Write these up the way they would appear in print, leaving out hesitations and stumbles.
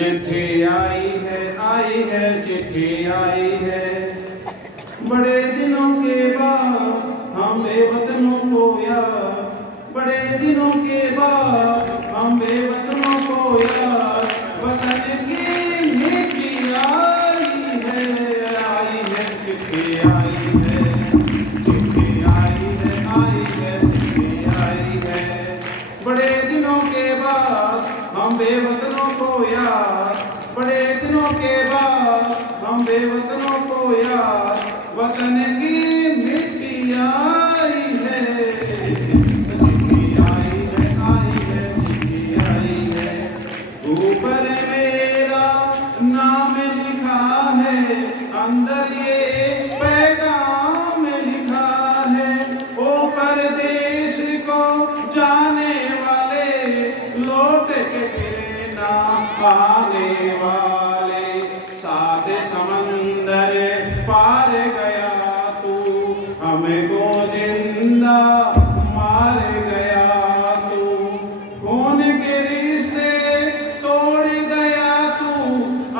चिट्ठी आई है चिट्ठी आई है। बड़े दिनों के बाद हम बेवतनों को याद, बड़े दिनों के बाद हम बेवतनों को याद। वतन की मिट्टी आई है चिट्ठी आई है, चिट्ठी आई है चिट्ठी आई है। बड़े दिनों के बाद हम बेवतनों को याद, बड़े दिनों के बाद हम बेवतनों को याद। वतन की मिट्टी आई है, चिट्ठी आई है चिट्ठी आई है। ऊपर मेरा नाम लिखा है, अंदर ये पैगाम लिखा है। ओ परदेश को जाने वाले, लौट के फिरे ना पाने वाले। सात समंदर पार गया तू, हमको जिंदा मार गया तू। खून के रिश्ते तोड़ गया तू,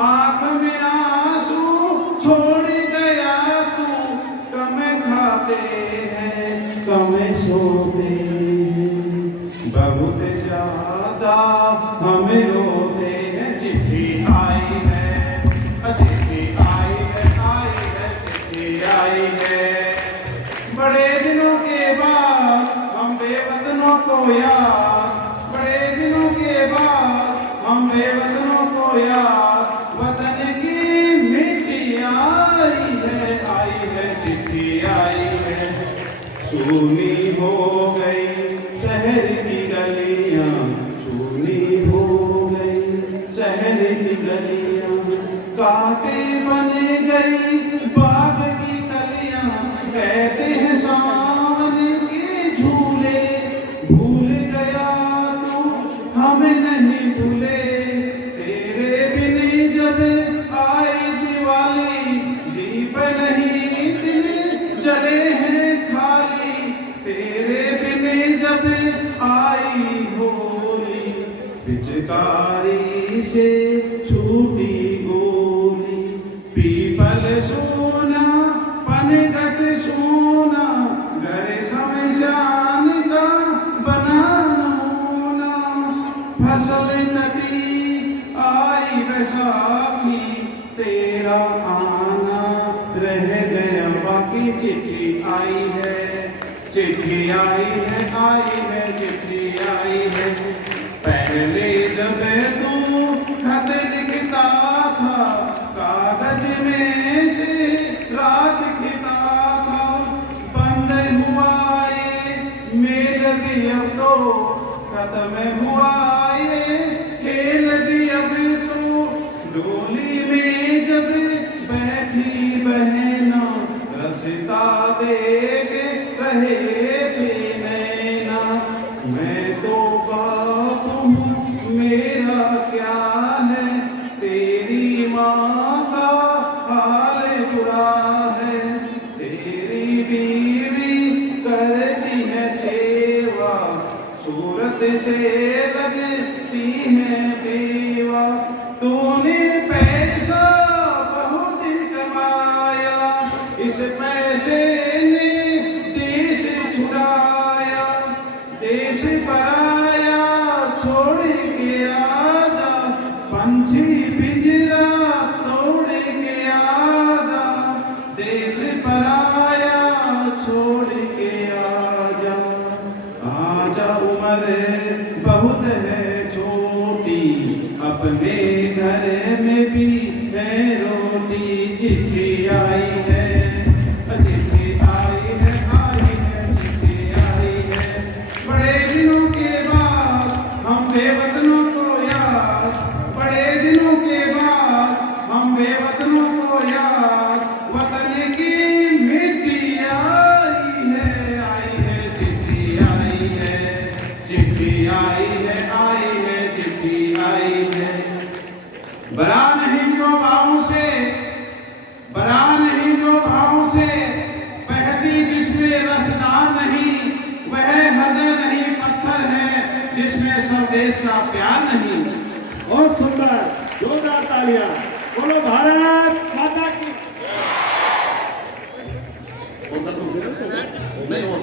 आंख में आंसू छोड़ गया तू। कम खाते हैं कम सोते हैं, बहुत ज्यादा हम रोते हैं। चिट्ठी आई है चिट्ठी आई है चिट्ठी आई है। बड़े दिनों के बाद हम बेवतनों को याद, बड़े दिनों के बाद हम बेवतनों को याद। वतन की मिट्टी आई है चिट्ठी आई है। सूनी हो गई शहर की गलियां, सूनी हो गई शहर की गलियां। कांटे बन गई बाग की कलियां, कहते हैं सावन के झूले। भूल गया तू हमें नहीं भूले, तेरे बिन जब आई दिवाली। दीप नहीं दिल जले हैं खाली, तेरे बिन जब आई होली। पिचकारी से छूटी गोली, पीपल सोना पनघट सोना, घर शमशान का बना नमूना। फसल कटी आई बैसाखी, तेरा आना रह गया बाकी। चिट्ठी आई है चिट्ठी आई है चिट्ठी आई है। पहले जब तू खत लिखता था, कागज में रात लिखता था। बंद हुआ ये मेल भी अब तो, खत्म हुआ ये खेल भी अब तो। डोली में जब बैठी बहना, रस्ता देख रहे थे नैना। मैं तो बाप हूँ मेरा क्या है, तेरी माँ का हाल बुरा है। तेरी बीवी करती है सेवा, सूरत से लगती है बेवा। तूने पैसा बहुत कमाया, इस पैसे ने देश छुड़ाया। देश पराया छोड़ के आजा, पंछी पिंजरा तोड़ के आजा। देश पराया छोड़ के आजा, आजा। उम्र बहुत है छोटी, अपने घर में भी है रोटी। चिट्ठी आई है चिट्ठी आई है चिट्ठी आई है। बड़े दिनों के बाद हम बेवतनों को याद, बड़े दिनों के बाद हम बेवतनों को याद। वतन की मिट्टी आई है चिट्ठी आई है चिट्ठी आई है चिट्ठी आई है। बरा नहीं जो भावों से, बरा नहीं जो भावों से, बहती जिसमें रसदार नहीं। वह हृदय नहीं पत्थर है, जिसमें स्वदेश का प्यार नहीं। बहुत सुंदर। जोरदार तालियां। बोलो भारत माता की। नहीं हो